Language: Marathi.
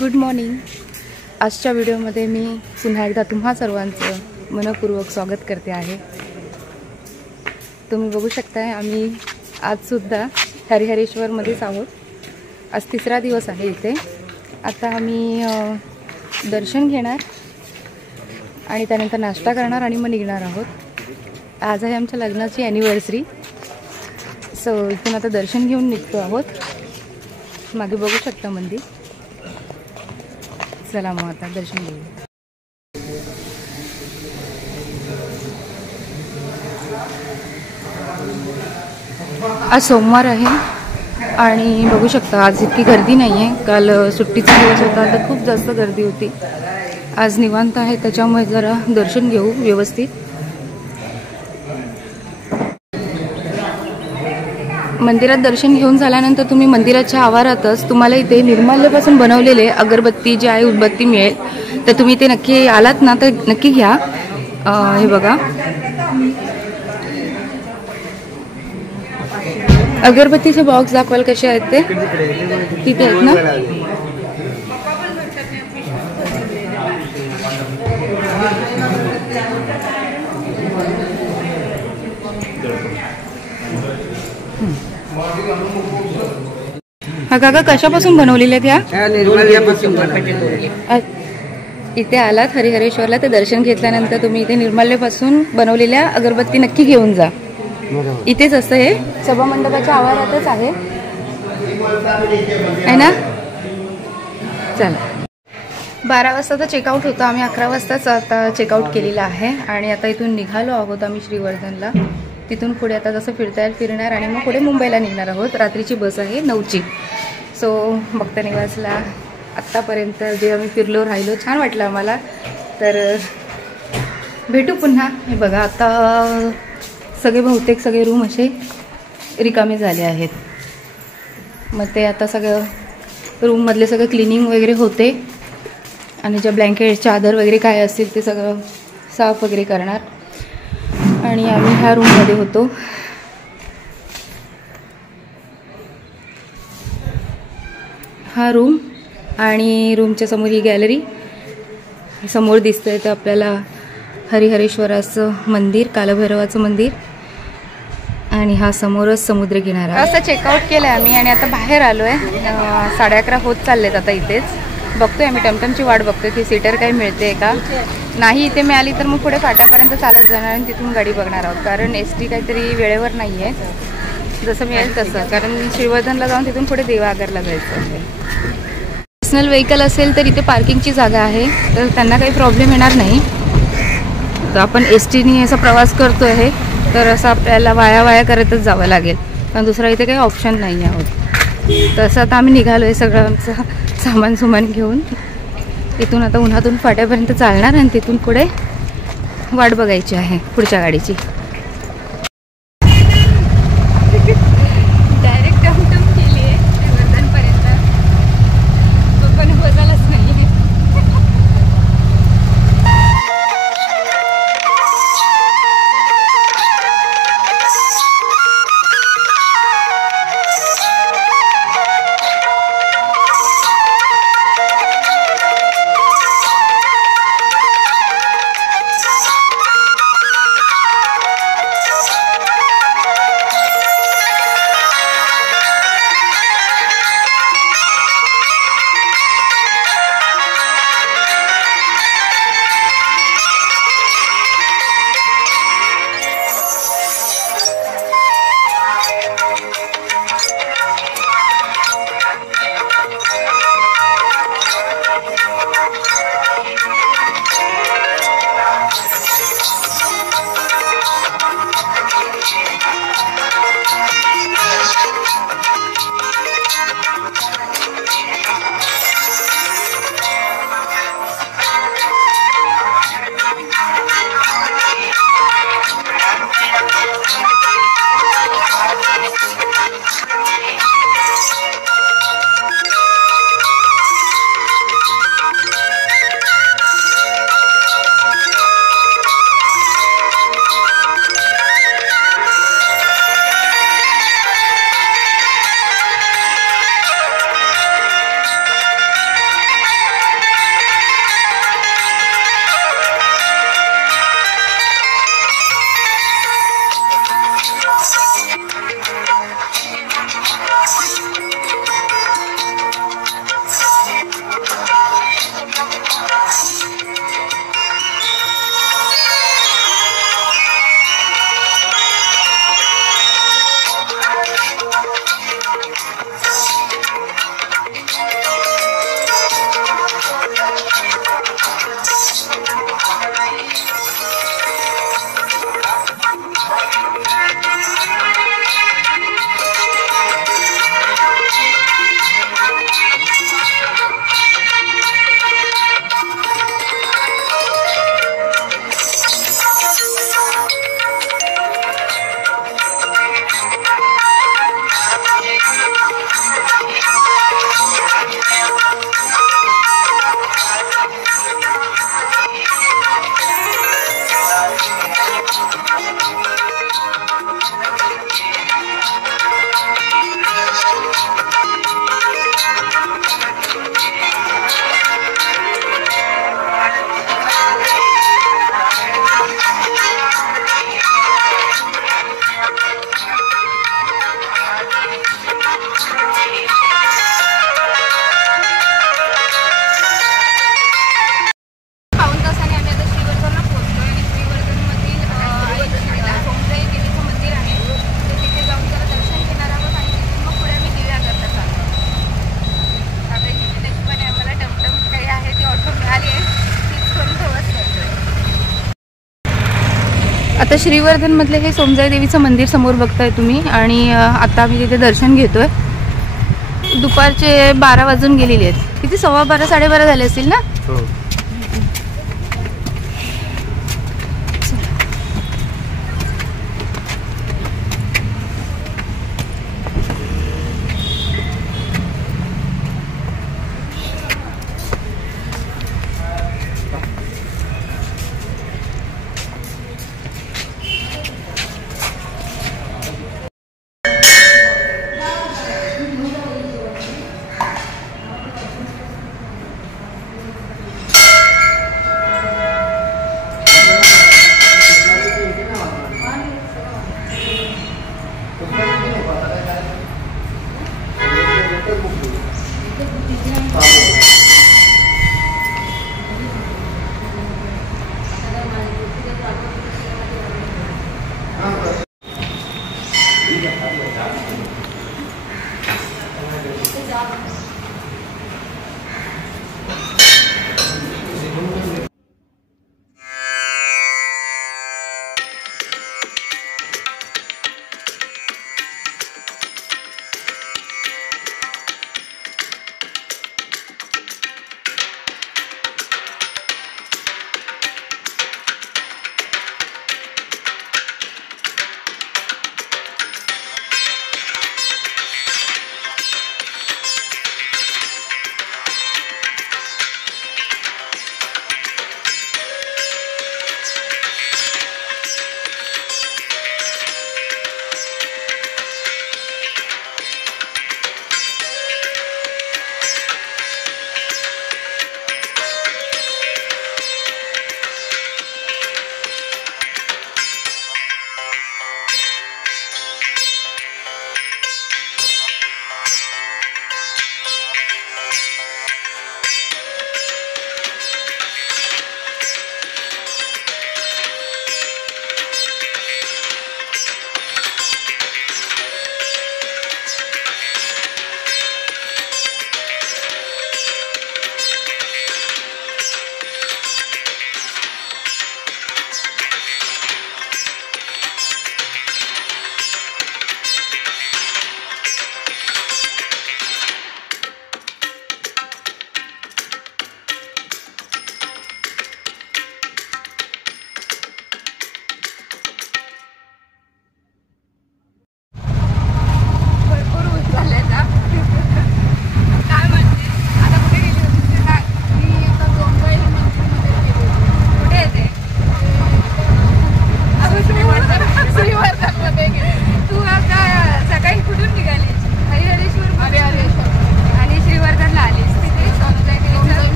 Good morning. आजच्या व्हिडिओमध्ये मी पुन्हा एकदा तुम्हा सर्वांचं मनपूर्वक स्वागत करते आहे। तुम्ही बघू शकताय आम्ही आजसुद्धा हरिहरेश्वरमध्येच आहोत। आज तिसरा दिवस आहे इथे। आता आम्ही दर्शन घेणार आणि त्यानंतर नाश्ता करणार आणि मग निघणार आहोत। आज आहे आमच्या लग्नाची ॲनिव्हर्सरी। सो इथून आता दर्शन घेऊन निघतो आहोत। मागे बघू शकता मंदिर। चला मग आता दर्शन घेऊया। आज सोमवार आहे आणि बघू शकता आज इतकी गर्दी नाही आहे। काल सुट्टीचा दिवस होता तर खूप जास्त गर्दी होती। आज निवांत आहे त्याच्यामुळे जरा दर्शन घेऊ व्यवस्थित। मंदिरात दर्शन घेऊन झाल्यानंतर तुम्ही मंदिराच्या आवारातच तुम्हाला इथे निर्माल्यापासून बनवलेले अगरबत्ती जे आहे उदबत्ती मिळेल। तर तुम्ही ते नक्की आलात ना तर नक्की घ्या। हे बघा अगरबत्तीचे बॉक्स दाखवाल कसे आहेत ते तिथे आहेत ना। हा काका कशापासून बनवलेले त्या? निर्माल्यापासून इथे आलात हरिहरेश्वरला तर दर्शन घेतल्यानंतर तुम्ही इथे निर्माल्यापासून बनवलेल्या अगरबत्ती नक्की घेऊन जा। इथेच असतं हे सभा मंडपाच्या आवारातच आहे ना। चला 12 वाजता चेकआउट होतं। आम्ही 11 वाजताच आता चेकआउट केलेला आहे आणि आता इथून निघालो आहोत आम्ही श्रीवर्धनला। तिथून पुढे आता जसं फिरता येईल फिरणार आणि मग पुढे मुंबईला निघणार आहोत। रात्रीची बस आहे 9ची। सो भक्त निवासला आत्तापर्यंत जे आम्ही फिरलो राहिलो छान वाटलं आम्हाला। तर भेटू पुन्हा। हे बघा आता सगळे बहुतेक सगळे रूम असे रिकामे झाले आहेत। मग ते आता सगळं रूममधले सगळं क्लिनिंग वगैरे होते आणि जे ब्लँकेट चादर वगैरे काय असतील ते सगळं साफ वगैरे करणार। आणि आम्ही ह्या रूममध्ये होतो। हा रूम आणि रूमच्या समोर ही गॅलरी समोर दिसतंय तर आपल्याला हरिहरेश्वराचं मंदिर कालभैरवाचं मंदिर आणि हा समोरच समुद्र किनारा। असं चेकआउट केलं आम्ही आणि आता बाहेर आलो आहे। 11:30 होत चाललेत आता। इथेच बघतोय आम्ही टमटमची वाट बघतोय की सीटर काही मिळते का नाही। इथे मिळाली तर मग पुढे फाट्यापर्यंत चालत जाणार आणि तिथून गाडी बघणार आहोत कारण एसटी काहीतरी वेळेवर नाही आहे जसं मिळेल तसं। कारण श्रीवर्धनला जाऊन तिथून पुढे देवाघरला जायचं आहे। पर्सनल व्हेकल असेल तर इथे पार्किंगची जागा आहे तर त्यांना काही प्रॉब्लेम येणार नाही। तर आपण एसटीने असा प्रवास करतो आहे तर असं आपल्याला वाया करतच जावं लागेल कारण दुसरा इथे काही ऑप्शन नाही आहोत। तसं आता आम्ही निघालो आहे सगळं आमचं सामान घेऊन। इथून आता उन्हातून फाट्यापर्यंत चालणार आणि तिथून पुढे वाट बघायची आहे पुढच्या गाडीची। डायरेक्ट टमटम केली आहे श्रीवर्धनपर्यंत तो पण बदलच नाही आहे। आता श्रीवर्धनमधले हे सोमजाई देवीचं मंदिर समोर बघताय तुम्ही आणि आता आम्ही तिथे दर्शन घेतोय. दुपारचे 12 वाजून गेलेले आहेत. किती 12:15 साडेबारा झाले असतील ना.